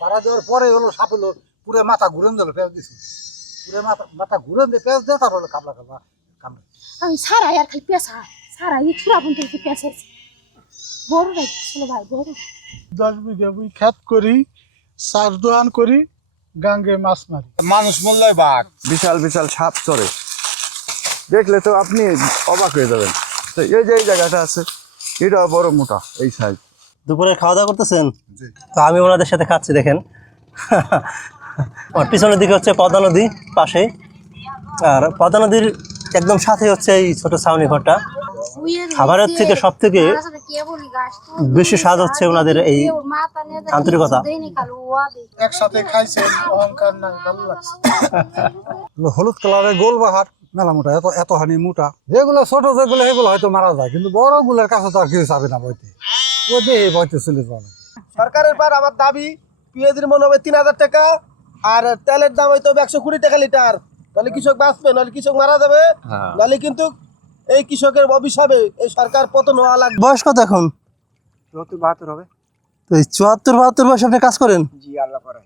পাড়া দেওয়ার পরে হলো সাপ হলো পুরো মাথা ঘুরেন দিল পেঁয়াজ দিছে পুরো মাথা ঘুরেন দিয়ে পেঁয়াজ দিয়ে তারপর হলো কামড়া কামড়া আমি সারা আর খালি পেশা সারা এই ছুরা বন্ধ থেকে পেশা বড় ভাই চলো ভাই বড় 10 বিঘা বই খেত করি চাষ দোয়ান করি গাঙ্গে মাছ মারি মানুষ মূল্যই বাঘ বিশাল বিশাল সাপ চড়ে দেখলে তো আপনি অবাক হয়ে যাবেন। তো এই যে এই জায়গাটা আছে এটা বড় মোটা এই সাইজ। দুপুরে খাওয়া দাওয়া করতেছেন? তো আমি ওনাদের সাথে খাচ্ছি দেখেন। আর পিছনের দিকে হচ্ছে পদ্মা নদী পাশে, আর পদ্মা নদীর একদম সাথে হচ্ছে এই ছোট ছাউনি ঘরটা। খাবারের থেকে সব থেকে বেশি স্বাদ হচ্ছে ওনাদের এই আন্তরিকতা। একসাথে খাইছে অহংকার নাই ভালো লাগছে। হলুদ কালারের গোল বাহার মেলা মোটা এত হানি মোটা যেগুলো ছোট যেগুলো সেগুলো হয়তো মারা যায় কিন্তু বড় গুলোর কাছে তো আর কেউ যাবে না বইতে ও দেহে বইতে চলে যাওয়া লাগে। সরকারের পর আমার দাবি পেঁয়াজের মনে হবে 3000 টাকা আর তেলের দাম হয়তো 120 টাকা লিটার, তাহলে কৃষক বাঁচবে, নাহলে কৃষক মারা যাবে, নাহলে কিন্তু এই কৃষকের অভিশাপে এই সরকার পতন হওয়া লাগবে। বয়স কত এখন? 72 হবে। তো এই 74-72 বয়স আপনি কাজ করেন? জি আল্লাহ করে।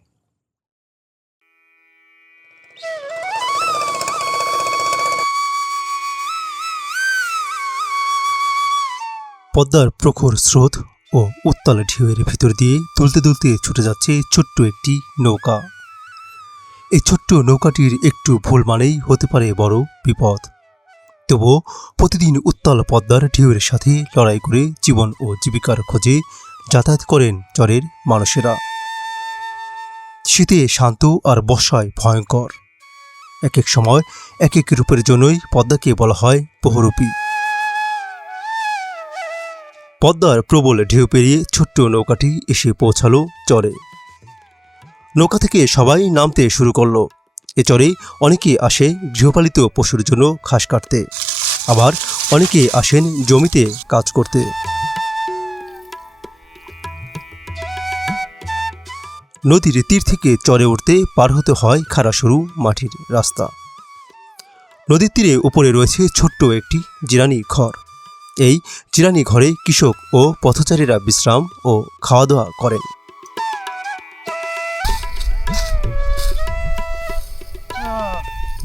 পদ্মার প্রখর স্রোত ও উত্তাল ঢেউয়ের ভিতর দিয়ে দুলতে দুলতে ছুটে যাচ্ছে ছোট্ট একটি নৌকা। এই ছোট্ট নৌকাটির একটু ভুল মানেই হতে পারে বড় বিপদ। তবুও প্রতিদিন উত্তাল পদ্মার ঢেউয়ের সাথে লড়াই করে জীবন ও জীবিকার খোঁজে যাতায়াত করেন চরের মানুষেরা। শীতে শান্ত আর বর্ষায় ভয়ঙ্কর। এক এক সময় এক এক রূপের জন্যই পদ্মাকে বলা হয় বহুরূপী। পদ্মার প্রবল ঢেউ পেরিয়ে ছোট্ট নৌকাটি এসে পৌঁছালো চরে। নৌকা থেকে সবাই নামতে শুরু করলো। এ চরে অনেকে আসে গৃহপালিত পশুর জন্য ঘাস কাটতে, আবার অনেকে আসেন জমিতে কাজ করতে। নদীর তীর থেকে চরে উঠতে পার হতে হয় খাড়া সরু মাটির রাস্তা। নদীর তীরে উপরে রয়েছে ছোট্ট একটি জিরানি ঘর। এই জিরানি ঘরে কৃষক ও পথচারীরা বিশ্রাম ও খাওয়া দাওয়া করেন।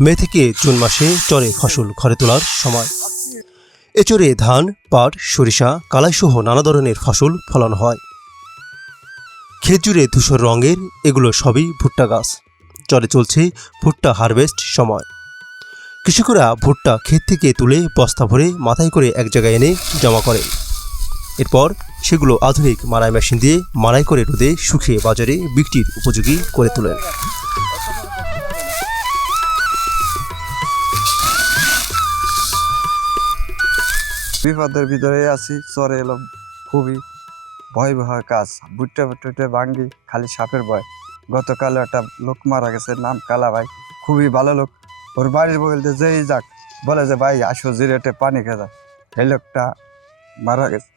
মে থেকে জুন মাসে চরে ফসল ঘরে তোলার সময়। এ চরে ধান, পাট, সরিষা, কালাইসহ নানা ধরনের ফসল ফলানো হয়। ক্ষেত জুড়ে ধূসর রঙের এগুলো সবই ভুট্টা গাছ। চরে চলছে ভুট্টা হারভেস্ট সময়। কৃষকরা ভুট্টা ক্ষেত থেকে তুলে বস্তা ভরে মাথায় করে এক জায়গায় এনে জমা করেন। এরপর সেগুলো আধুনিক মাড়াই মেশিন দিয়ে মাড়াই করে রোদে শুকিয়ে বাজারে বিক্রির উপযোগী করে তোলেন। বিপদের ভিতরে আছি। চরে এলো খুবই ভয়াবহ কাজ। ভুট্টা ভুট্টা ভাঙ্গি খালি সাপের ভয়। গতকাল একটা লোক মারা গেছে, নাম কালা ভাই, খুবই ভালো লোক। ওর বাড়ির বলতে যেই যাক বলে যে ভাই আসো জিরেটে পানি খেয়ে। এই লোকটা মারা গেছে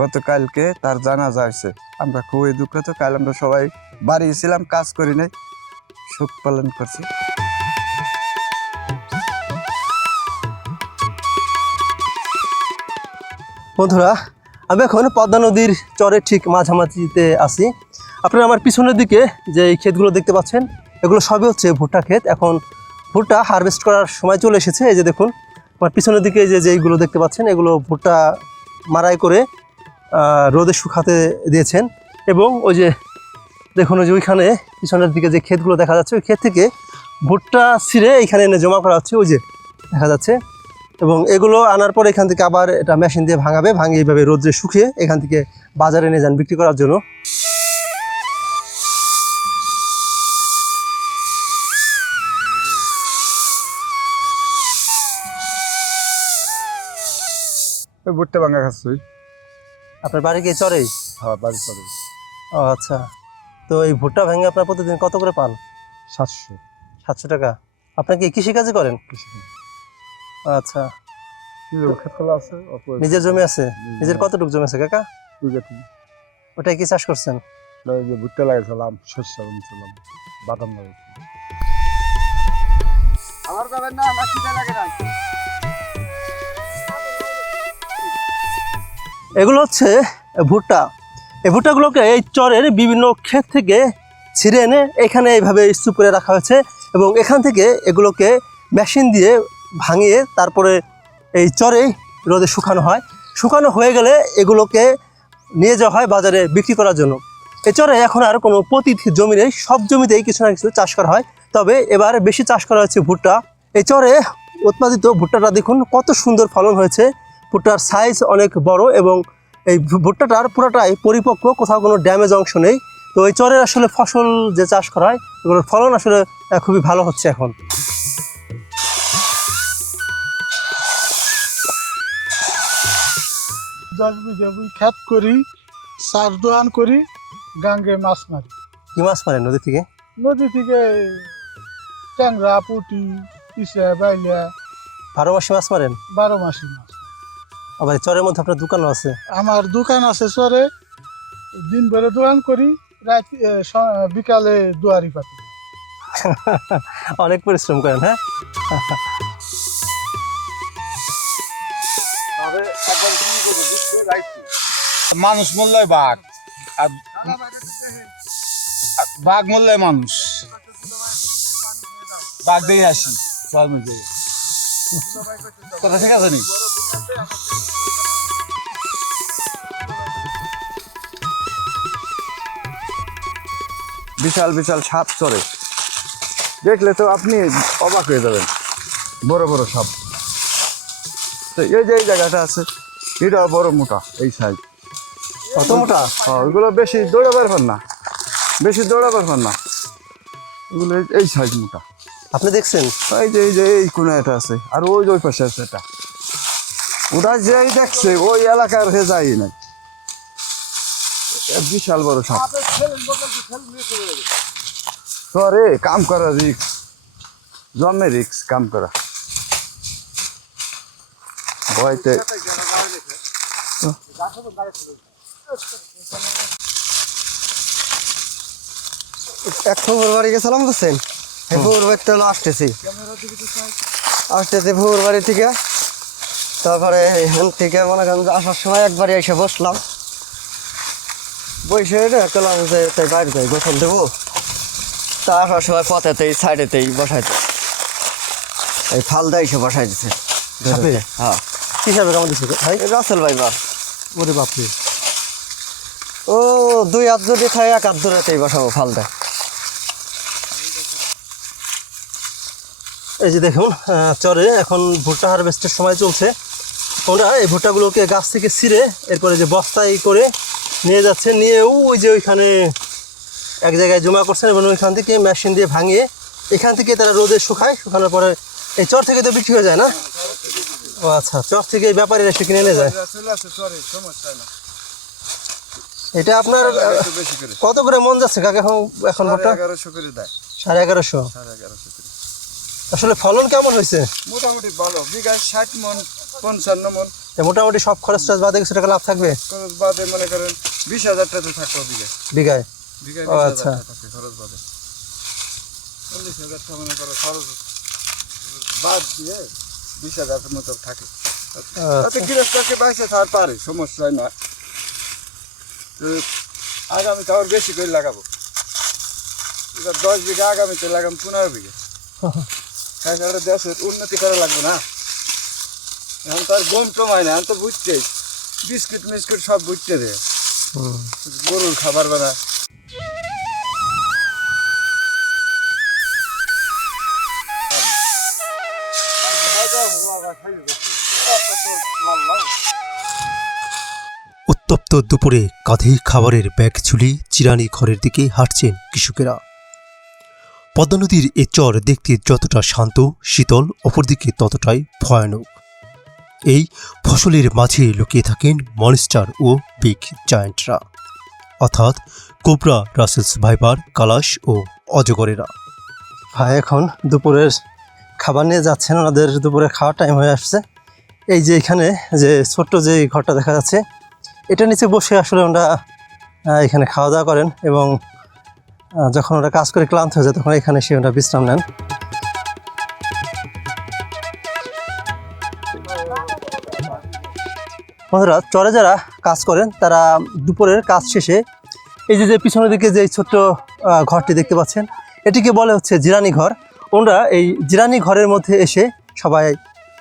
গতকালকে, তার জানাজা হয়েছে। আমরা খুবই দুঃখিত। কাল আমরা সবাই বাড়ি ছিলাম, কাজ করি নাই, শোক পালন করছি। বন্ধুরা, আমি এখন পদ্মা নদীর চরের ঠিক মাঝামাঝিতে আছি। আপনারা আমার পিছনের দিকে যে এই ক্ষেতগুলো দেখতে পাচ্ছেন, এগুলো সবই হচ্ছে ভুট্টা ক্ষেত। এখন ভুট্টা হারভেস্ট করার সময় চলে এসেছে। এই যে দেখুন আমার পিছনের দিকে যেইগুলো দেখতে পাচ্ছেন, এগুলো ভুট্টা মাড়াই করে রোদে শুকাতে দিয়েছেন। এবং ওই যে দেখুন ওই যে ওইখানে পিছনের দিকে যে ক্ষেতগুলো দেখা যাচ্ছে, ওই ক্ষেত থেকে ভুট্টা ছিঁড়ে এইখানে এনে জমা করা হচ্ছে, ওই যে দেখা যাচ্ছে। এবং এগুলো আনার পর এখান থেকে আবার এটা মেশিন দিয়ে ভাঙাবে, ভাঙিয়ে এইভাবে রোদ্রে শুকিয়ে এখান থেকে বাজারে নিয়ে যান বিক্রি করার জন্য। ভুট্টা ভাঙা খাচ্ছি। আপনার বাড়ি কি চরেই? হ্যাঁ, বাড়ি চরে। ও আচ্ছা। তো এই ভুট্টা ভেঙে আপনার প্রতিদিন কত করে পান? 700 টাকা। আপনার কি কৃষিকাজে করেন? আচ্ছা, নিজের জমি আছে? নিজের কতটুকু জমি আছে কাকা? ওটাই কি চাষ করছেন? ভুট্টা লাগাইছিলাম, শস্য বুনছিলাম, বাদাম লাগাইছিলাম। আমার যাবেন না, আমার খিদে লাগে না। এগুলো হচ্ছে ভুট্টা। এই ভুট্টাগুলোকে এই চরের বিভিন্ন ক্ষেত থেকে ছিঁড়ে এনে এখানে এইভাবে স্তূপ করে রাখা হয়েছে এবং এখান থেকে এগুলোকে মেশিন দিয়ে ভাঙিয়ে তারপরে এই চরে রোদে শুকানো হয়। শুকানো হয়ে গেলে এগুলোকে নিয়ে যাওয়া হয় বাজারে বিক্রি করার জন্য। এ চরে এখন আর কোনো পতিত জমি নেই, সব জমিতেই কিছু না কিছু চাষ করা হয়। তবে এবার বেশি চাষ করা হচ্ছে ভুট্টা। এই চরে উৎপাদিত ভুট্টাটা দেখুন কত সুন্দর ফলন হয়েছে। ভুট্টার সাইজ অনেক বড় এবং এই ভুট্টাটার পুরোটাই পরিপক্ক, কোথাও কোনো ড্যামেজ অংশ নেই। তো এই চরের আসলে ফসল যে চাষ করা হয় এগুলোর ফলন আসলে খুবই ভালো হচ্ছে এখন। 10 বিঘা বই খেত করি, চার দোয়ান করি, গাঙ্গে মাছ মারি। কি মাছ মারেন নদী থেকে? নদী থেকে ট্যাংরা, পুঁটি, ইসা, বাইলা, 12 মাসে মাছ মারেন? 12 মাসি মাছ। আবার এই চরের মধ্যে আপনার দোকানও আছে? আমার দোকান আছে চরে, দিন ভরে দোকান করি, রাত বিকালে দুয়ারি পাতি। অনেক পরিশ্রম করেন। হ্যাঁ, মানুষ মূল্যই বাঘ, আর বাঘ মূল্যই মানুষ। বাঘ দিয়ে আসি কথা ঠিক আছে নি? বিশাল বিশাল সাপ চরে, দেখলে তো আপনি অবাক হয়ে যাবেন, বড় বড় সাপ। তো এই যে এই জায়গাটা আছে এটা বড় মোটা, এই সাইজ। কত মোটা? ওইগুলো বেশি দৌড়া পারবেন না, বেশি দৌড়া পারবেন না, ওগুলো এই সাইজ মোটা। আপনি দেখছেন? এই যে এই কোন এটা আছে, আর ওই যে ওই পাশে আছে এটা। ওটা যেই দেখছে ওই এলাকার হে যাই নাই, বিশাল বড় সাপ। তো আরে কাম করা রিক্স, জন্মে রিক্স কাম করা, ভয়তে। এক ফুর বাড়ি গেছিলাম বুঝছেন, এই ফুর বাড়িটা হলো আসতেছি ফুর বাড়ি থেকে। তারপরে এখান থেকে মনে করেন আসার সময় একবারই এসে বসলাম, বসে করলাম যে তাই বাইরে যাই গোসল দেবো। তা আসার সময় পথেতেই সাইডেতেই বসাইতে এই ফালদা এসে বসাই দিচ্ছে। হ্যাঁ, কি হিসাবে কেমন দিচ্ছে ভাই? রাসেল ভাই বার ওরে বাপরে, ও 2 হাত যদি খাই 1 হাত ধরেতেই বসাবো ফালদা। এই যে দেখুন চরে এখন ভুট্টা হারভেস্টের সময় চলছে। ওরা এই ভুট্টাগুলোকে গাছ থেকে ছিঁড়ে এরপরে যে বস্তায় করে নিয়ে যাচ্ছে, নিয়ে ওই যে ওইখানে এক জায়গায় জমা করছেন এবং ওইখান থেকে মেশিন দিয়ে ভাঙিয়ে এখান থেকে তারা রোদে শুকায়। শুকানোর পরে এই চর থেকে তো বিক্রি হয়ে যায় না? ও আচ্ছা, চর থেকে এই ব্যাপারীরা এসে কিনে নিয়ে যায়। এটা আপনার কত করে মন যাচ্ছে কাকা এখন ভুট্টা? 1100 করে দেয়। 1150? 1150 করে। আসলে ফলন কেমন হয়েছে? মোটামুটি ভালো, বিঘা 60 মন 55 মন। মোটামুটি সব খরচ টরচ বাদে কিছু টাকা লাভ থাকবে? খরচ বাদে মনে করেন 20,000 টাকা থাকলো বিঘায়। বিঘায় ও 20,000 আচ্ছা, টাকা খরচ বাদে। 40,000 টাকা মনে করো খরচ বাদ দিয়ে 20,000 এর মতো থাকে। তাতে গৃহস্থকে বাইসে থাকার পারে, সমস্যা না। তো আগামীতে আবার বেশি করে লাগাবো, এবার 10 বিঘা, আগামীতে লাগাম 15 বিঘা। তাছাড়া দেশের উন্নতি করা লাগবে না, এখন তো আর গম টমায় না, এখন তো বুঝছে বিস্কুট মিস্কুট সব বুঝতে দেয়, গরুর খাবার বানা। উত্তপ্ত দুপুরে কাঁধে খাবারের ব্যাগ ঝুলি চিরানি ঘরের দিকে হাঁটছেন কৃষকেরা। পদ্মা নদীর এ চর দেখতে যতটা শান্ত শীতল, অপরদিকে ততটাই ভয়ানক। এই ফসলের মাঝে লুকিয়ে থাকেন মনস্টার ও বিগ জায়ান্টরা, অর্থাৎ কোবরা, রাসেলস ভাইপার, কালাশ ও অজগরেরা। ভাই এখন দুপুরের খাবার নিয়ে যাচ্ছেন, ওনাদের দুপুরের খাওয়ার টাইম হয়ে আসছে। এই যে এখানে যে ছোট্ট যে ঘরটা দেখা যাচ্ছে, এটা নিচে বসে আসলে ওনারা এখানে খাওয়া দাওয়া করেন এবং যখন ওরা কাজ করে ক্লান্ত হয়ে যায় তখন এখানে এসে ওরা বিশ্রাম নেন। বন্ধুরা, চরে যারা কাজ করেন তারা দুপুরের কাজ শেষে এই যে যে পিছনের দিকে যে ছোট্ট ঘরটি দেখতে পাচ্ছেন, এটিকে বলে হচ্ছে জিরানি ঘর। ওনারা এই জিরানি ঘরের মধ্যে এসে সবাই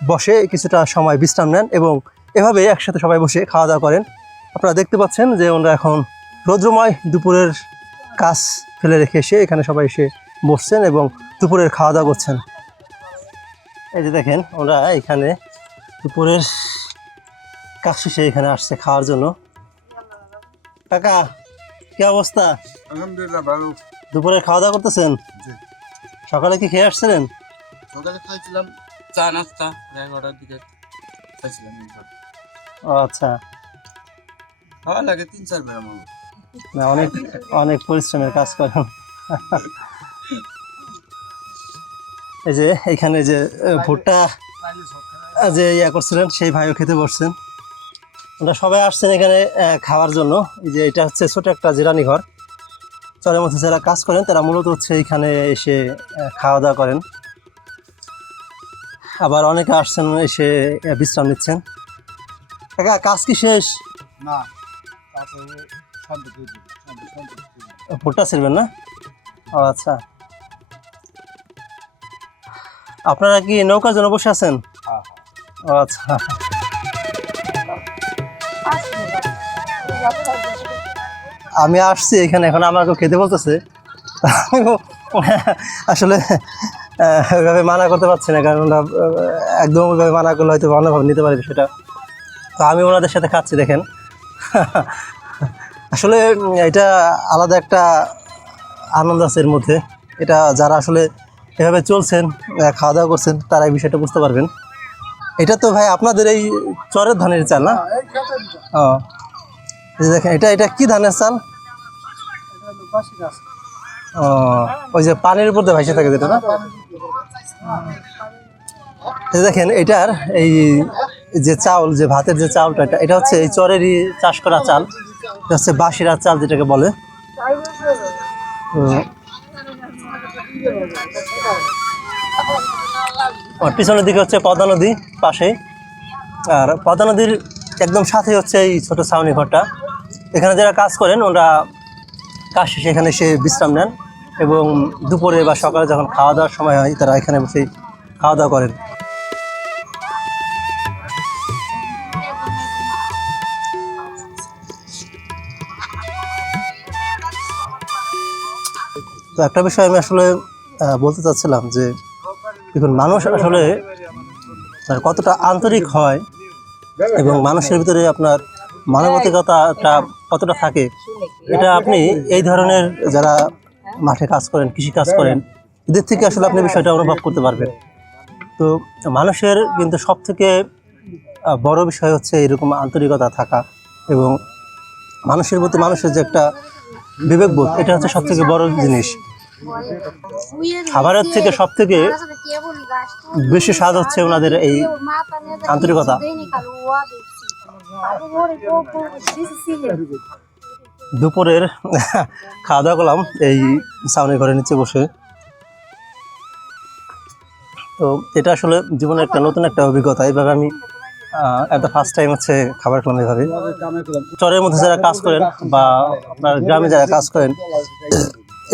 বসে কিছুটা সময় বিশ্রাম নেন এবং এভাবে একসাথে সবাই বসে খাওয়া দাওয়া করেন। আপনারা দেখতে পাচ্ছেন যে ওনারা এখন রৌদ্রময় দুপুরের কাজ ফেলে রেখে এসে এখানে সবাই এসে বসছেন এবং দুপুরের খাওয়া দাওয়া করছেন। এই যে দেখেন ওরা এখানে দুপুরের কাজ শেষে এখানে আসছে খাওয়ার জন্য। কাকা, কি অবস্থা? আলহামদুলিল্লাহ ভালো। দুপুরে খাওয়া দাওয়া করতেছেন? সকালে কি খেয়ে আসছিলেন? সকালে খাইছিলাম চা নাস্তা, 11টার দিকে খাইছিলাম। ও আচ্ছা, খাওয়া লাগে 3-4 বেলা মতো। না অনেক অনেক পরিশ্রমের কাজ করেন। এই যে এইখানে যে ভুট্টা যে ইয়া করছিলেন সেই ভাইও খেতে বসছেন। ওরা সবাই আসছেন এখানে খাওয়ার জন্য। এই যে এটা হচ্ছে ছোট একটা জিরানি ঘর। চরের মধ্যে যারা কাজ করেন তারা মূলত হচ্ছে এখানে এসে খাওয়া দাওয়া করেন। আবার অনেকে আসছেন এসে বিশ্রাম নিচ্ছেন। কাকা, কাজ কি শেষ? না, ভুট্টা ছিলবেন না? ও আচ্ছা, আপনারা কি নৌকার জন্য বসে আছেন? ও আচ্ছা, আমি আসছি এখানে, এখন আমাকে খেতে বলতেছে। আসলে ওইভাবে মানা করতে পারছি না, কারণ ওরা একদম ওইভাবে মানা করলে হয়তো অন্যভাবে নিতে পারে সেটা। তো আমি ওনাদের সাথে খাচ্ছি দেখেন। আসলে এটা আলাদা একটা আনন্দ আছে এর মধ্যে। এটা যারা আসলে এভাবে চলছেন, খাওয়া দাওয়া করছেন, তারা এই বিষয়টা বুঝতে পারবেন। এটা তো ভাই আপনাদের এই চরের ধানের চাল না? ও, এই যে দেখেন এটা এটা কি ধানের চাল? ও, ওই যে পানির উপর দিয়ে ভাসে থাকে যেটা না? এই যে দেখেন এটার এই যে চাউল, যে ভাতের যে চাউলটা, এটা হচ্ছে এই চরেরই চাষ করা চাল। এটা হচ্ছে বাসিরার চাল যেটাকে বলে। আর পিছনের দিকে হচ্ছে পদ্মা নদী পাশে, আর পদ্মা নদীর একদম সাথে হচ্ছে এই ছোট ছাউনি ঘরটা। এখানে যারা কাজ করেন ওরা কাজ শেষে এখানে এসে বিশ্রাম নেন এবং দুপুরে বা সকালে যখন খাওয়া দাওয়ার সময় হয় তারা এখানে বসে খাওয়া দাওয়া করেন। তো একটা বিষয় আমি আসলে বলতে চাচ্ছিলাম যে দেখুন, মানুষ আসলে কতটা আন্তরিক হয় এবং মানুষের ভিতরে আপনার মানবিকতাটা কতটা থাকে, এটা আপনি এই ধরনের যারা মাঠে কাজ করেন, কৃষি কাজ করেন, এদের থেকে আসলে আপনি বিষয়টা অনুভব করতে পারবেন। তো মানুষের কিন্তু সব থেকে বড় বিষয় হচ্ছে এরকম আন্তরিকতা থাকা এবং মানুষের প্রতি মানুষের যে একটা বিবেকবোধ, এটা হচ্ছে সব থেকে বড় জিনিস। খাবারের থেকে সব থেকে বেশি স্বাদ হচ্ছে ওনাদের এই আন্তরিকতা। দুপুরের খাওয়া দাওয়া করলাম এই ছাউনি ঘরের নিচে বসে। তো এটা আসলে জীবনের একটা নতুন একটা অভিজ্ঞতা। এইভাবে আমি এত ফার্স্ট টাইম হচ্ছে খাবার খেলাম এভাবে। চরের মধ্যে যারা কাজ করেন বা আপনার গ্রামে যারা কাজ করেন,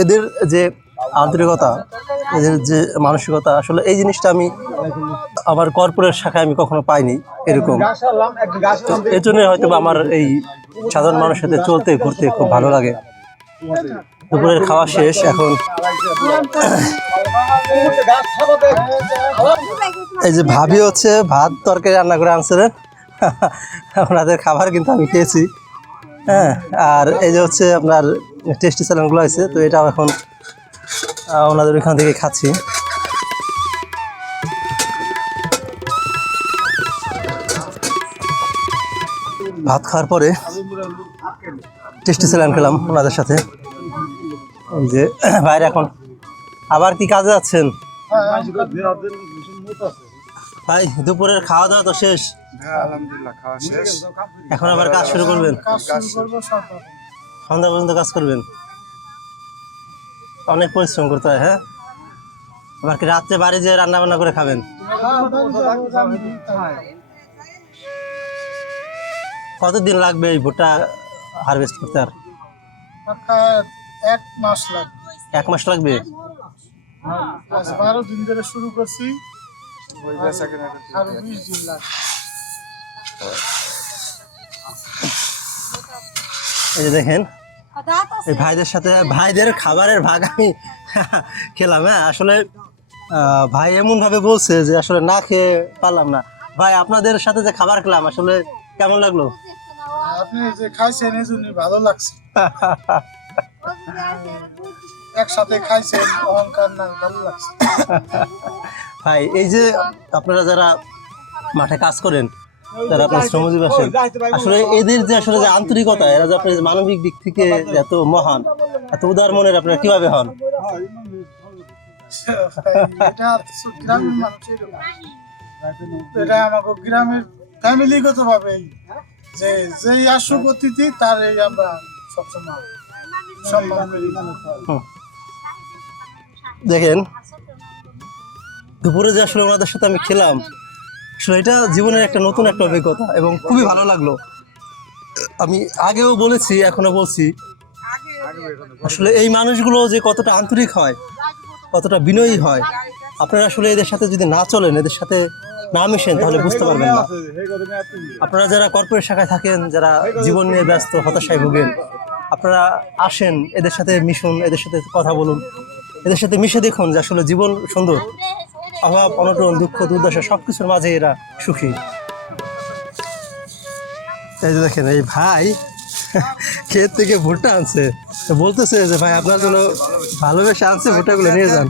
এদের যে আন্তরিকতা, এদের যে মানসিকতা, আসলে এই জিনিসটা আমি আমার কর্পোরেট শাখায় আমি কখনো পাইনি এরকম। এই জন্য হয়তো আমার এই সাধারণ মানুষের সাথে চলতে ঘুরতে খুব ভালো লাগে। দুপুরের খাওয়া শেষ, এখন এই যে ভাবি হচ্ছে ভাত তরকারি রান্না করে আনছিলেন। ওনাদের খাবার কিন্তু আমি খেয়েছি, হ্যাঁ। আর এই যে হচ্ছে আপনার টেস্টি স্যালাডগুলো আছে, তো এটাও এখন ওনাদের ওইখান থেকে খাচ্ছি। ভাত খাওয়ার পরে টেস্টি স্যালাড খেলাম ওনাদের সাথে। এই যে বাইরে এখন আবার কি কাজে যাচ্ছেন ভাই? দুপুরের খাওয়া দাওয়া তো শেষ, আলহামদুলিল্লাহ খাওয়া শেষ। এখন আবার কাজ শুরু করবেন? সন্ধ্যা পর্যন্ত কাজ করবেন? অনেক পরিশ্রম করতে হয়, হ্যাঁ। আবার কি রাত্রে বাড়ি যেয়ে রান্না বান্না করে খাবেন? কতদিন লাগবে এই ভুট্টা হারভেস্ট করতে? আর পাক্কা 1 মাস লাগবে। 1 মাস লাগবে? 12 দিন ধরে শুরু করছি, ওই বেচা কেনা আরো 20 দিন লাগবে। এই যে দেখেন এই ভাইদের সাথে ভাইদের খাবারের ভাগ আমি খেলাম। হ্যাঁ, আসলে ভাই এমন ভাবে বলছে যে আসলে না খেয়ে পারলাম না। ভাই আপনাদের সাথে যে খাবার খেলাম আসলে কেমন লাগলো? আপনি যে খাইছেন এই জন্য ভালো লাগছে। একসাথে খাইছেন, অহংকার নাই, ভালো লাগছে। ভাই এই যে আপনারা যারা মাঠে কাজ করেন, যারা আপনার শ্রমজীবী আছেন, আসলে এদের যে আসলে যে আন্তরিকতা, এরা যে আপনার মানবিক দিক থেকে এত মহান, এত উদার মনের, আপনারা কিভাবে হন? এটা হচ্ছে গ্রামের মানুষ এরকম। এটা আমাকে গ্রামের ফ্যামিলিগত ভাবে যে যেই আসুক অতিথি তার এই আমরা সবসময় সম্মান করি। দেখেন দুপুরে যে আসলে ওনাদের সাথে আমি খেলাম, আসলে এটা জীবনের একটা নতুন একটা অভিজ্ঞতা এবং খুবই ভালো লাগলো। আমি আগেও বলেছি, এখনো বলছি, আসলে এই মানুষগুলো যে কতটা আন্তরিক হয়, কতটা বিনয়ী হয়, আপনারা আসলে এদের সাথে যদি না চলেন, এদের সাথে না মিশেন, তাহলে বুঝতে পারবেন না। আপনারা যারা কর্পোরেট শাখায় থাকেন, যারা জীবন নিয়ে ব্যস্ত, হতাশায় ভোগেন, আপনারা আসেন, এদের সাথে মিশুন, এদের সাথে কথা বলুন, এদের সাথে মিশে দেখুন যে আসলে জীবন সুন্দর। অভাব, অনটন, দুঃখ, দুর্দশা সবকিছুর মাঝে এরা সুখী। এই যে দেখেন এই ভাই ক্ষেত থেকে ভুট্টা আনছে, তো বলতেছে যে ভাই আপনার জন্য ভালোবেসে আনছে, ভুট্টাগুলো নিয়ে যান।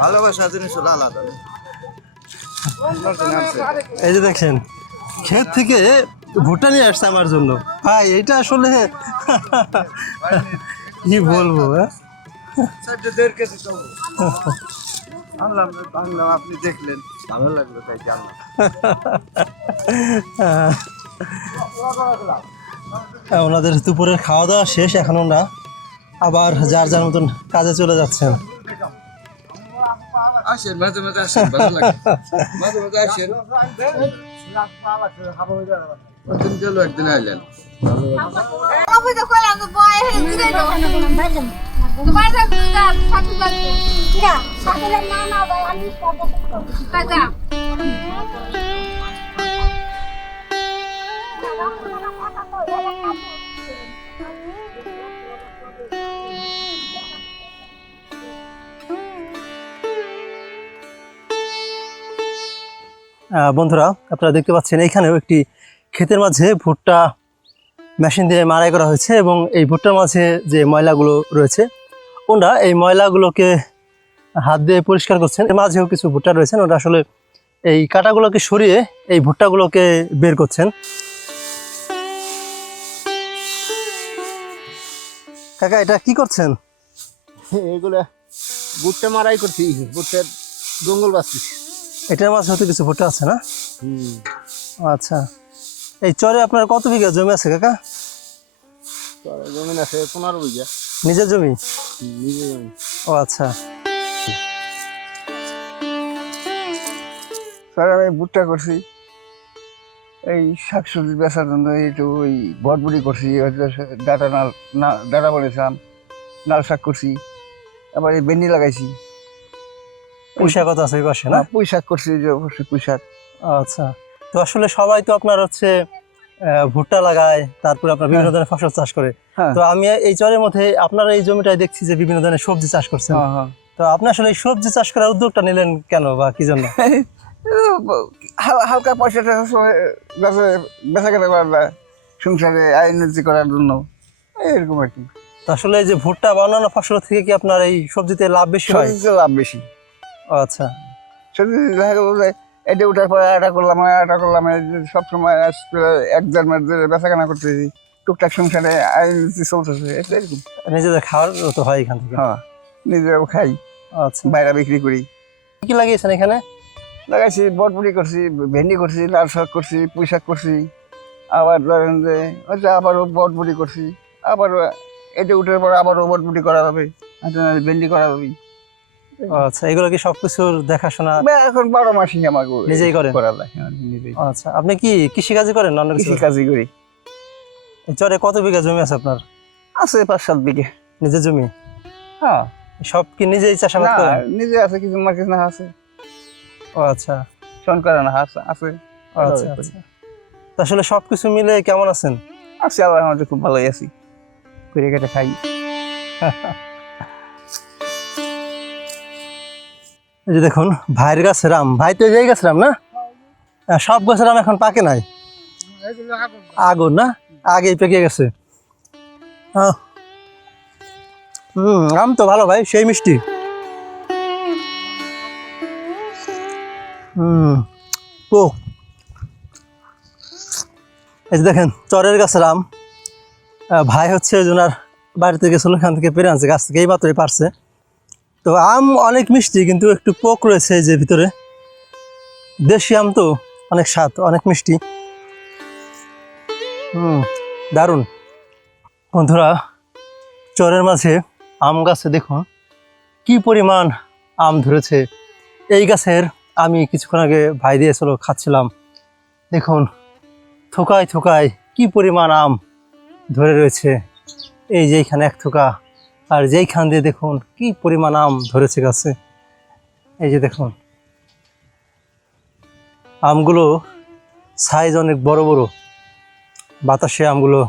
ভালোবাসা জিনিস হলো আলাদা। এই যে দেখেন ক্ষেত থেকে ভুট্টা নিয়ে আসছে আমার জন্য। ভাই এটা আসলে কি বলবো, আনলাম আপনি দেখলেন, ভালো লাগলো তাই জানলাম। ওনাদের দুপুরের খাওয়া দাওয়া শেষ, এখন ওরা আবার যার যার মতন কাজে চলে যাচ্ছেন। আসেন মাঝে মাঝে আসেন, ভালো লাগে মাঝে মাঝে আসেন। একদিন গেল, একদিন আইলেন। বন্ধুরা আপনারা দেখতে পাচ্ছেন এখানেও একটি ক্ষেতের মাঝে ভুট্টা মেশিন দিয়ে মাড়াই করা হয়েছে এবং এই ভুট্টার মাঝে যে ময়লাগুলো রয়েছে ওরা এই ময়লাগুলোকে হাত দিয়ে পরিষ্কার করছেন। এর মাঝেও কিছু ভুট্টা রয়েছেন, ওরা আসলে এই কাঁটাগুলোকে সরিয়ে এই ভুট্টাগুলোকে বের করছেন। কাকা এটা কি করছেন? এগুলা ভুট্টা মারাই করছি, ভুট্টার জঙ্গল বাঁচছি। এটার মাঝে হয়তো কিছু ভুট্টা আছে না? আচ্ছা, এই চরে আপনার কত বিঘা জমি আছে কাকা? জমিন আছে 15 বিঘা। নিজের জমি? নিজের জমি। ও আচ্ছা। স্যার আমি ভুট্টা করছি, এই শাকসবজি বেচার জন্য একটু ওই বটবুটি করছি, ডাটা ডাটা বলেছিলাম, লাল শাক করছি, আবার এই ভেন্ডি লাগাইছি। পুঁই শাক কত আছে এই পাশে না? পুঁই শাক করছি, যে পুঁই শাক। আচ্ছা, তো আসলে সবাই তো আপনার হচ্ছে ভুট্টা লাগায়, তারপরে আপনার বিভিন্ন ধরনের ফসল চাষ করে। তো আমি এই চরের মধ্যে আপনার এই জমিটায় দেখছি যে বিভিন্ন ধরনের সবজি চাষ করছেন। তো আপনি আসলে এই সবজি চাষ করার উদ্যোগটা নিলেন কেন বা কি জন্য? হালকা পয়সাটা বেচা কেনা করার না, সংসারে আয় উন্নতি করার জন্য, এরকম আর কি। তো আসলে এই যে ভুট্টা বা অন্যান্য ফসল থেকে কি আপনার এই সবজিতে লাভ বেশি হয়? সবজিতে লাভ বেশি। আচ্ছা, সবজি দেখা গেল যে এটা উঠার পরে এটা করলাম, এটা করলাম, সবসময় এক দেড় মাস ধরে বেচা কেনা করতেছি, টুকটাক সংসারে আয় উন্নতি চলতেছে, এরকম। নিজেদের খাওয়ার তো হয় এখান থেকে? হ্যাঁ, নিজেও খাই, আচ্ছা। বাইরে বিক্রি করি। কি লাগিয়েছেন এখানে? লাগাইছি বটবুটি করছি, ভেন্ডি করছি, লাল শাক করছি, পুঁই শাক করছি, আবার ধরেন যে হচ্ছে আবারও বটবুটি করছি, আবারও এটা উঠার পর আবারও বটবুটি করা হবে, ভেন্ডি করা হবে, ও আচ্ছা, এগুলো কি সবকিছুর দেখাশোনা এখন 12 মাসই আমাকে নিজেই করেন? করা লাগে, নিজেই ও আচ্ছা, আপনি কি কৃষিকাজই করেন না অন্য কিছু? কৃষি কাজই করি। এই চরে কত বিঘা জমি আছে আপনার? আছে 5-7 বিঘে। নিজের জমি? হ্যাঁ, সব কি নিজেই চাষাবাদ না করেন? নিজে আছে, কিছু মার্কেট না আছে, ও আচ্ছা, শোন করে না আছে। ও আচ্ছা আচ্ছা। তো আসলে সবকিছু মিলে কেমন আছেন? আছি, আল্লাহ আমাদের খুব ভালোই আছি, করে কেটে খাই। এই যে দেখুন ভাইয়ের গাছের আম, ভাই তো এই গাছের আম না? সব গাছের আম এখন পাকে নাই, আগুন না, আগেই পেকে গেছে। আম তো ভালো ভাই, সেই মিষ্টি। ও এই যে দেখেন চরের গাছের আম, ভাই হচ্ছে ওনার বাড়িতে গেছিল, এখান থেকে পেরে আনছে, গাছ থেকে এই মাত্রই পারছে। তো আম অনেক মিষ্টি, কিন্তু একটু পোক রয়েছে এই যে ভিতরে। দেশি আম তো অনেক স্বাদ, অনেক মিষ্টি। দারুণ। বন্ধুরা, চরের মাঝে আম গাছে দেখুন কি পরিমাণ আম ধরেছে। এই গাছের আমি কিছুক্ষণ আগে ভাই দিয়েছিল, খাচ্ছিলাম। দেখুন থোকায় থোকায় কি পরিমাণ আম ধরে রয়েছে। এই যে এইখানে এক থোকা, আর যেইখান দিয়ে দেখুন কি পরিমাণ আম ধরেছে গাছে। এই যে দেখুন আমগুলো সাইজ অনেক বড় বড়, বাতাসে আমগুলো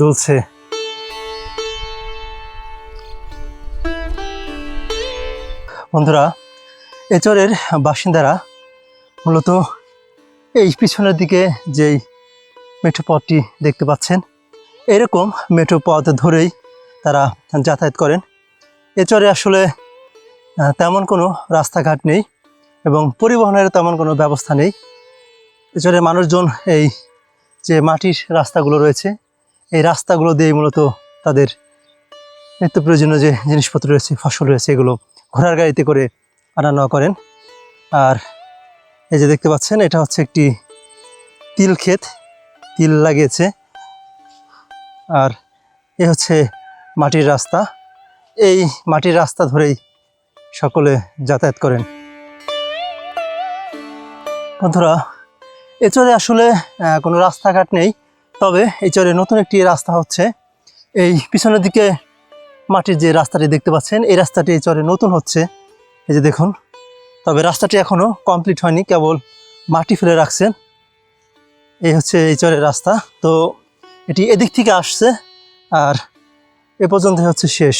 দুলছে। বন্ধুরা, এ চরের বাসিন্দারা মূলত এই পিছনের দিকে যেই মেঠো পথটি দেখতে পাচ্ছেন, এরকম মেঠো পথ ধরেই তারা যাতায়াত করেন। এ চরে আসলে তেমন কোনো রাস্তাঘাট নেই এবং পরিবহনের তেমন কোনো ব্যবস্থা নেই। এ চরে মানুষজন এই যে মাটির রাস্তাগুলো রয়েছে, এই রাস্তাগুলো দিয়ে মূলত তাদের নিত্য প্রয়োজনীয় যে জিনিসপত্র রয়েছে, ফসল রয়েছে, এগুলো ঘোড়ার গাড়িতে করে আনা নেওয়া করেন। আর এই যে দেখতে পাচ্ছেন, এটা হচ্ছে একটি তিল ক্ষেত, তিল লাগিয়েছে। আর এ হচ্ছে মাটির রাস্তা, এই মাটির রাস্তা ধরেই সকলে যাতায়াত করেন। বন্ধুরা, এ চরে আসলে কোনো রাস্তাঘাট নেই, তবে এই চরে নতুন একটি রাস্তা হচ্ছে। এই পিছনের দিকে মাটির যে রাস্তাটি দেখতে পাচ্ছেন, এই রাস্তাটি এই চরে নতুন হচ্ছে। এই যে দেখুন, তবে রাস্তাটি এখনো কমপ্লিট হয়নি, কেবল মাটি ফেলে রাখছেন। এই হচ্ছে এই চরের রাস্তা। তো এটি এদিক থেকে আসছে আর এ পর্যন্ত হচ্ছে শেষ।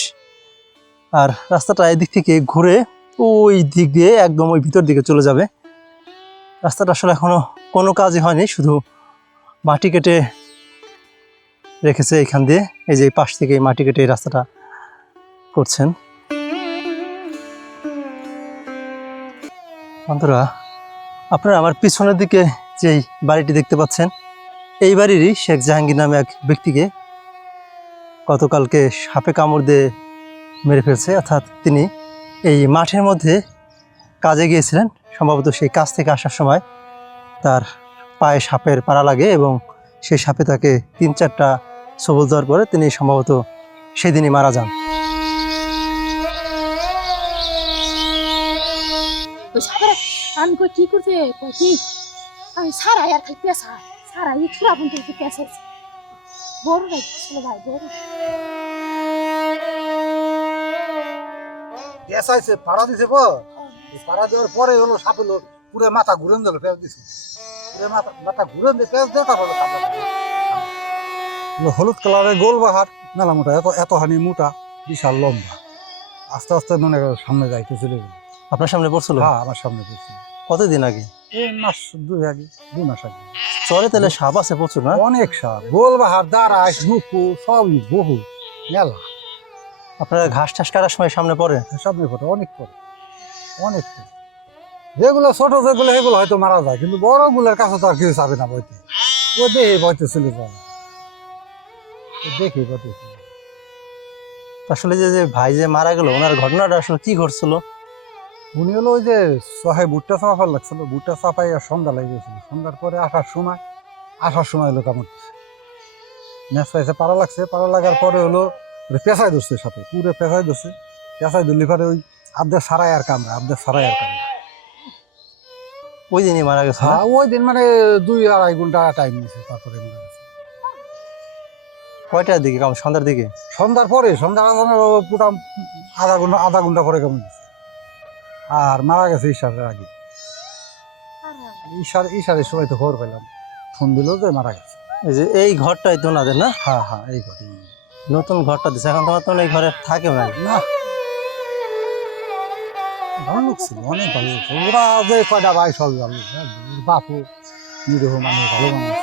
আর রাস্তাটা এদিক থেকে ঘুরে ওই দিক দিয়ে একদম ওই ভিতর দিকে চলে যাবে। রাস্তাটা আসলে এখনো কোনো কাজই হয়নি, শুধু মাটি কেটে রেখেছে এখান দিয়ে। এই যে পাশ থেকে মাটি কেটে এই রাস্তাটা করছেন। বন্ধুরা, আপনারা আমার পিছনের দিকে যেই বাড়িটি দেখতে পাচ্ছেন, এই বাড়িরই শেখ জাহাঙ্গীর নামে এক ব্যক্তিকে গতকালকে সাপে কামড় দিয়ে মেরে ফেলছে। অর্থাৎ তিনি এই মাঠের মধ্যে কাজে গিয়েছিলেন, সম্ভবত সেই কাজ থেকে আসার সময় তার পায়ে সাপের পাড়া লাগে এবং সেই সাপে তাকে 3-4টা সবল দেওয়ার পরে তিনি সম্ভবত সেদিনই মারা যান। ওই সাপের আমি কই কি করতে কই কি আমি সারা আর খালি পেশা সারা এই ছুরা বন্ধ করতে পেশা বড় লাগছিল ভাই, বড় পেঁচাইছে, পাড়া দিছে পর পাড়া দেওয়ার পরে হলো সাপ হলো পুরো মাথা ঘুরেন দিল, পেঁচ দিছে পুরো মাথা ঘুরেন দিয়ে পেঁচ দিয়ে তারপরে হলুদ কালারের গোল বাহার, মেলা মোটা, এত হানি মোটা, বিশাল লম্বা। আস্তে আস্তে মনে করো সামনে যাইতে চলে গেল। আপনার সামনে পড়ছিল? হ্যাঁ, আমার সামনে পড়ছিল। কতদিন আগে? এই মাস 2 মাস আগে। চরে তাহলে সাপ আছে প্রচুর না? অনেক সাপ, গোল বাহার, দাঁড়াইশ, রুকু, সবই বহু মেলা। আপনারা ঘাস টাস কাটার সময় সামনে পড়ে? সামনে পড়ে, অনেক পড়ে, অনেক পড়ে। যেগুলো ছোট যেগুলো সেগুলো হয়তো মারা যায়, কিন্তু বড় গুলোর কাছে তো আর কেউ যাবে না বইতে। ও দেখে বইতে চলে যাবে, দেখে বইতে চলে। আসলে যে যে ভাই যে মারা গেল, ওনার ঘটনাটা আসলে কি ঘটছিল? উনি হলো ওই যে সহায় ভুট্টা চাপার লাগছিল, ভুট্টা চাপাই আর সন্ধ্যা লেগে গেছিল। সন্ধ্যার পরে আসার সময় হলো কামড় দিচ্ছে, ম্যাচ পাইছে, পাড়া লাগছে। পাড়া লাগার পরে হলো পেঁচাই ধরছে, সাথে পুরো পেঁচাই ধরছে। পেঁচাই ধরলি পরে ওই আবদের সারাই আর কামড়া, আবদের সারাই আর কামড়া। ওই দিনই মারা গেছে না? হ্যাঁ, ওই দিন মানে 2-2.5 ঘন্টা টাইম নিয়েছে, তারপরে মারা গেছে। কয়টার দিকে সন্ধ্যার দিকে? সন্ধ্যার পরে, সন্ধ্যার আজানের পুরা আধা ঘন্টা পরে কেমন গেছে। আর মারা গেছে ঈশারের আগে। ঈশারের সময় তো খবর পেলাম, ফোন দিল যে মারা গেছে। এই যে এই ঘরটাই তো ওনাদের না? হ্যাঁ হ্যাঁ, এই কথা। নতুন ঘরটা দিচ্ছে, এখন তোমার তো এই ঘরে থাকেও না। না, ভালো লোক ছিল, অনেক ভালো লোক ছিল। ওরা যে কয়টা ভাই সব ভালো লোক, হ্যাঁ, ওর বাপু নিরীহ মানুষ, ভালো মানুষ।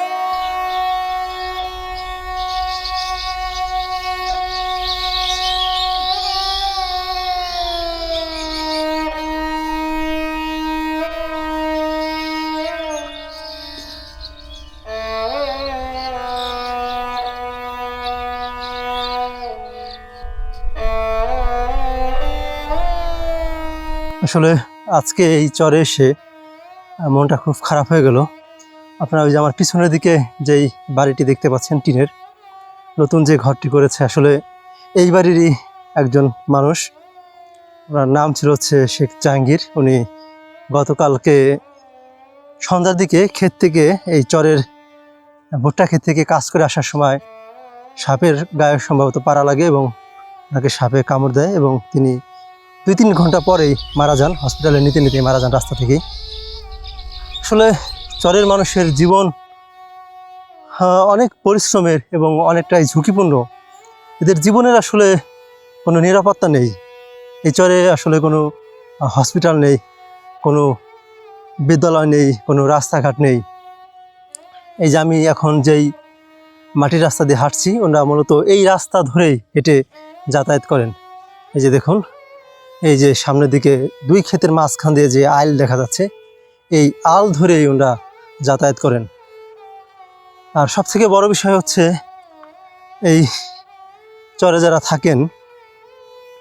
আসলে আজকে এই চরে এসে মনটা খুব খারাপ হয়ে গেল। আপনারা ওই যে আমার পিছনের দিকে যেই বাড়িটি দেখতে পাচ্ছেন টিনের, নতুন যে ঘরটি করেছে, আসলে এই বাড়িরই একজন মানুষ, ওনার নাম ছিল হচ্ছে শেখ জাহাঙ্গীর। উনি গতকালকে সন্ধ্যার দিকে ক্ষেত থেকে, এই চরের ভুট্টা ক্ষেত থেকে কাজ করে আসার সময় সাপের গায়ে সম্ভবত পাড়া লাগে এবং ওনাকে সাপে কামড় দেয় এবং তিনি 2-3 ঘন্টা পরেই মারা যান। হসপিটালে নিতে নিতে মারা যান রাস্তা থেকেই। আসলে চরের মানুষের জীবন অনেক পরিশ্রমের এবং অনেকটাই ঝুঁকিপূর্ণ। এদের জীবনের আসলে কোনো নিরাপত্তা নেই। এই চরে আসলে কোনো হসপিটাল নেই, কোনো বিদ্যালয় নেই, কোনো রাস্তাঘাট নেই। এই যে আমি এখন যেই মাটির রাস্তা দিয়ে হাঁটছি, ওনারা মূলত এই রাস্তা ধরেই হেঁটে যাতায়াত করেন। এই যে দেখুন, এই যে সামনের দিকে 2 ক্ষেতের মাঝখান দিয়ে যে আইল দেখা যাচ্ছে, এই আল ধরেই ওনারা যাতায়াত করেন। আর সবথেকে বড় বিষয় হচ্ছে এই চরে যারা থাকেন,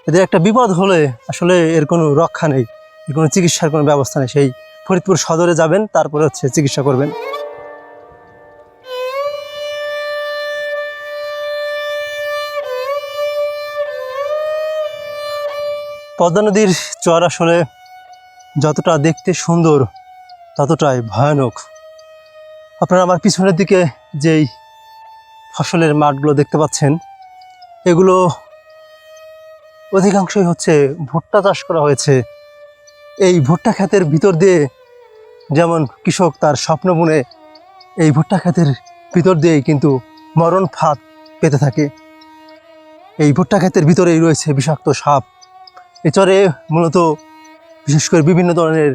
এদের একটা বিপদ হলে আসলে এর কোনো রক্ষা নেই, এর কোনো চিকিৎসার কোনো ব্যবস্থা নেই। সেই ফরিদপুর সদরে যাবেন, তারপরে হচ্ছে চিকিৎসা করবেন। পদ্মা নদীর চর আসলে যতটা দেখতে সুন্দর ততটাই ভয়ানক। আপনারা আমার পিছনের দিকে যেই ফসলের মাঠগুলো দেখতে পাচ্ছেন, এগুলো অধিকাংশই হচ্ছে ভুট্টা চাষ করা হয়েছে। এই ভুট্টা ক্ষেতের ভিতর দিয়ে যেমন কৃষক তার স্বপ্ন বুনে, এই ভুট্টা ক্ষেতের ভিতর দিয়েই কিন্তু মরণ ফাঁদ পেতে থাকে। এই ভুট্টা ক্ষেতের ভিতরেই রয়েছে বিষাক্ত সাপ। এই চরে মূলত বিশেষ করে বিভিন্ন ধরনের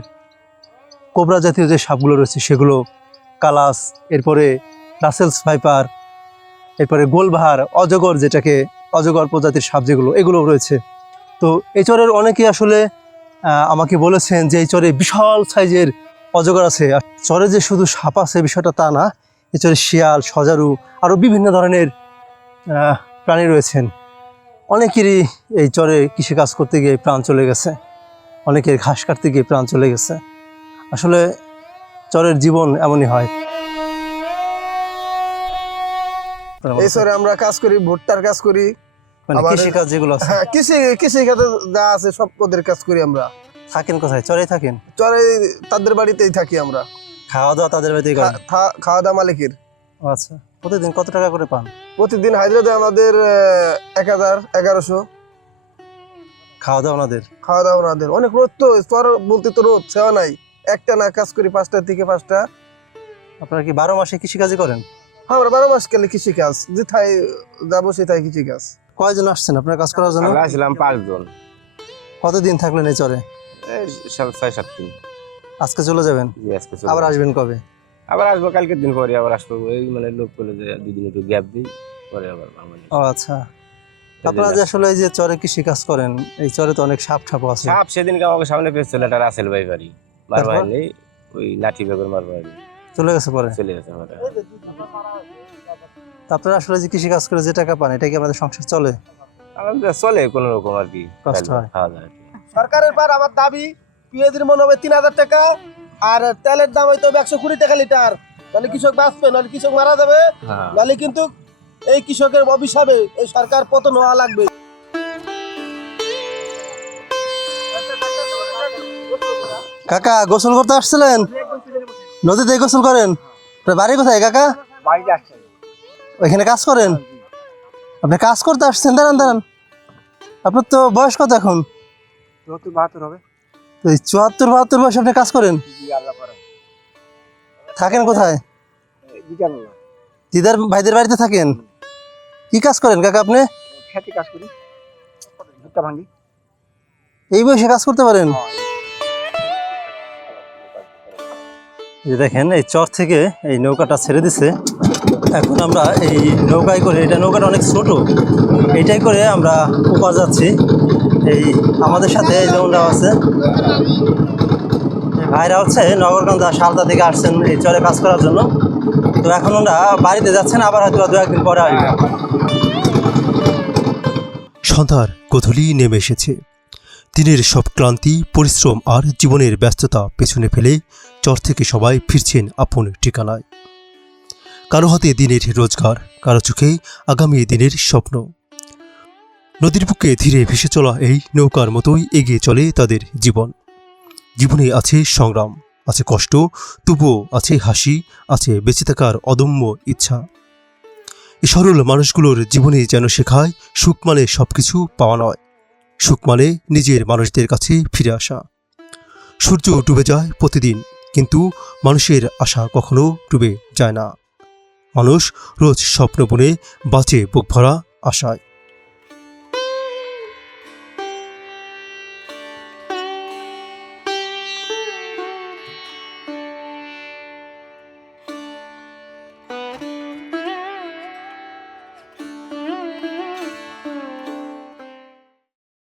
কোবরা জাতীয় যে সাপগুলো রয়েছে সেগুলো, কালাস, এরপরে রাসেলস ভাইপার, এরপরে গোলবাহার, অজগর, যেটাকে অজগর প্রজাতির সাপ যেগুলো, এগুলো রয়েছে। তো এই চরের অনেকেই আসলে আমাকে বলেছেন যে এই চরে বিশাল সাইজের অজগর আছে। আর চরে যে শুধু সাপ আছে বিষয়টা তা না, এই চরে শিয়াল, সজারু, আরও বিভিন্ন ধরনের প্রাণী রয়েছেন। অনেকেরই এই চরে কৃষিকাজ করতে গিয়ে প্রাণ চলে গেছে, অনেকের ঘাস কাটতে গিয়ে প্রাণ চলে গেছে। আসলে চরের জীবন এমনই হয়। এই চরে আমরা কাজ করি, ভুট্টার কাজ করি, মানে কৃষিকাজ যেগুলো আছে। হ্যাঁ, কৃষি খাতে যা আছে সব ওদের কাজ করি আমরা। থাকেন কোথায়? চরেই থাকেন? চরে তাদের বাড়িতেই থাকি আমরা। খাওয়া দাওয়া তাদের বাড়িতেই করেন? খাওয়া দাওয়া মালিকের। ও আচ্ছা। প্রতিদিন কত টাকা করে পান? প্রতিদিন হাজিরাতে আমাদের 1000, 1100। খাওয়া দাওয়া ওনাদের? খাওয়া দাওয়া ওনাদের। অনেক রোদ তো, চর বলতে তো রোদ সেবা নাই। একটা না কাজ করি 5টা থেকে 5টা। আপনারা কি 12 মাসে কৃষিকাজই করেন? হ্যাঁ, আমরা 12 মাস গেলে কৃষি কাজ, যেথায় যাবো সেটাই কৃষি কাজ। কয়জন আসছেন আপনার কাজ করার জন্য? আমরা ছিলাম 5 জন। কতদিন থাকলেন এই চরে? এই 6-7 দিন। আজকে চলে যাবেন? জি, আজকে চলে আবার যাবো। আসবেন কবে? আবার আসবো কালকের দিন পরে, আবার আসবো। এই মানে লোক বলে যে 2 দিন একটু গ্যাপ দিই, পরে আবার বাংলাদেশ। ও আচ্ছা। আপনারা যে আসলে এই যে চরে কৃষি কাজ করেন, এই চরে তো অনেক সাপ ঠাপ আছে। সাপ সেদিনকে আমাকে সামনে পেয়েছিল একটা রাসেল ভাই বাড়ি, মারবা তারপর? নেই, ওই লাঠি বেগর মারবা নেই, চলে গেছে পরে? চলে গেছে আমার। তা আপনারা আসলে যে কৃষি কাজ করে যে টাকা পান, এটা কি আমাদের সংসার চলে? আমাদের চলে কোনো রকম আর কি, কষ্ট হয়। খাওয়া দাওয়া আর কি। সরকারের পর আমার দাবি, পেঁয়াজের মন হবে 3000 টাকা, আর তেলের দাম হয়তো 120 টাকা লিটার। নাহলে কৃষক বাঁচবে, নাহলে কৃষক মারা যাবে, হ্যাঁ। নাহলে কিন্তু এই কৃষকের অভিশাপে এই সরকার পতন হওয়া লাগবে। কাকা গোসল করতে আসছিলেন? নদীতে গোসল করেন? আপনার বাড়ি কোথায় কাকা? ওইখানে কাজ করেন? আপনি কাজ করতে আসছেন? দাঁড়ান দাঁড়ান, আপনার তো বয়স কত এখন? 72 হবে। এই 74-72 বয়স আপনি কাজ করেন? থাকেন কোথায়? দিদার ভাইদের বাড়িতে থাকেন? কি কাজ করেন কাকা আপনি? খেতে কাজ করি, ভুট্টা ভাঙি। এই বয়সে কাজ করতে পারেন? এই দেখেন, এই চর থেকে এই নৌকাটা ছেড়ে দিছে। এখন আমরা এই নৌকায় করে, এটা নৌকাটা অনেক ছোট, এইটাই করে আমরা ওপার যাচ্ছি। এই আমাদের সাথে এই যেমনটাও আছে, এই ভাইরা হচ্ছে নগরকান্দা শালদা থেকে আসছেন এই চরে কাজ করার জন্য। তো এখন ওরা বাড়িতে যাচ্ছেন, আবার হয়তো 2-1 দিন পরে আসবে। সন্ধ্যার গোধূলি নেমে এসেছে। দিনের সব ক্লান্তি, পরিশ্রম আর জীবনের ব্যস্ততা পেছনে ফেলে চর থেকে সবাই ফিরছেন আপন ঠিকানায়। কারো হাতে দিনের রোজগার, কারো চোখে আগামী দিনের স্বপ্ন। নদীর বুকে ধীরে ভেসে চলা এই নৌকার মতোই এগিয়ে চলে তাদের জীবন। জীবনে আছে সংগ্রাম, আছে কষ্ট, তবুও আছে হাসি, আছে বেঁচে থাকার অদম্য ইচ্ছা। এই সরল মানুষগুলোর জীবনে যেন শেখায় সুখ মানে সবকিছু পাওয়া নয়, সুখ মানে নিজের মানুষদের কাছে ফিরে আসা। সূর্য ডুবে যায় প্রতিদিন, কিন্তু মানুষের আশা কখনো ডুবে যায় না। মানুষ রোজ স্বপ্ন বুনে বাঁচে বুক ভরা আশায়।